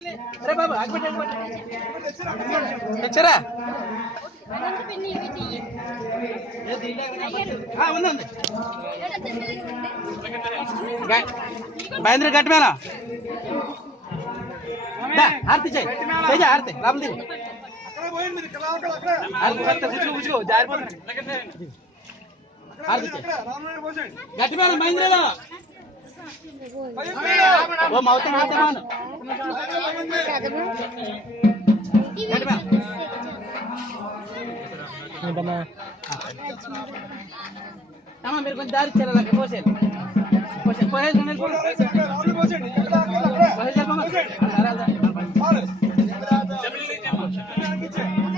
అరే బాబు తెచ్చారా ఉందండి మహేంద్ర గట్టిమేనా ఆర్తి చేయి ఆర్తి రాబుల్ ఉచుకో జారిపోతుంది గట్టిమేనా మహేంద్రలో ఓ మౌతం మాత్రమాను మీరు కొంచెం దారి ఇచ్చారు అలాగే పోసేది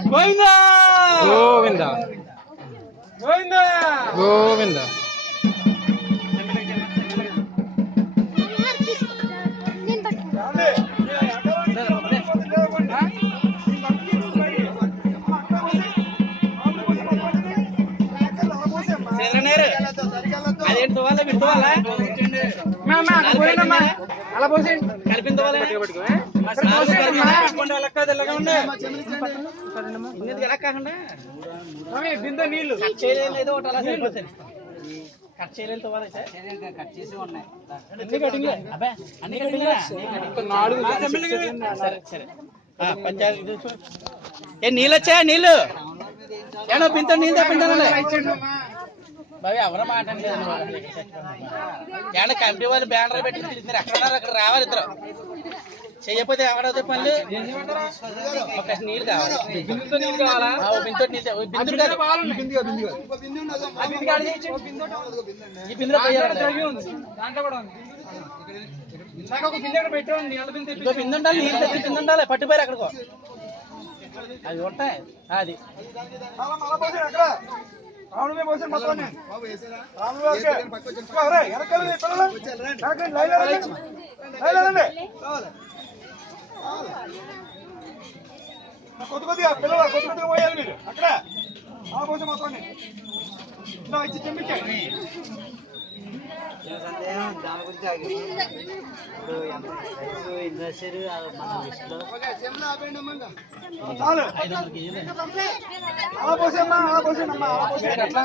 గోవిందా గోవిందా గోవిందా గోవిందా అదేంటి తోవాలా మీరు తోవాలా అలా పోసి కలిపిన తోవాలా ఎలా కాకుండా బిందో నీళ్ళు కట్ చేయలేదు ఒకటి అలా సరిపోతుంది కట్ చేయలేదు తోవాలి సార్ కట్ చేసి ఉన్నాయి సరే సరే పంచాయతీ ఏ నీళ్ళు వచ్చాయా నీళ్ళు ఏమో బింతో నీళ్ళు తెప్పించాలి బాబు ఎవరో మాట్లాడలేదు ఏమన్నా కమిటీ వాళ్ళు బ్యానర్ పెట్టి మీరు ఎక్కడ ఉన్నారు అక్కడ రావాలి ఇద్దరు చేయకపోతే ఎవడవుతాయి పనులు ఒక నీళ్ళు కావాలి బిందుతో నీళ్ళు కావాలా బిందుతో నీళ్ళు బిందు ఈ బిందులో బిందు ఉండాలి నీళ్ళు తెచ్చి బిందు ఉండాలి పట్టుపోయారు అక్కడికో అది ఉంటాయి అది రాముడే పోసాను మొత్తం కొద్ది కొద్దిగా పిల్లలు కొద్ది కొద్దిగా పోయాలి మీరు అక్కడ పోసే మొత్తం ఇచ్చి చెప్పించండి దాని గురించి చాలు అలా పోసేమ్మా అలా పోసేనమ్మా అట్లా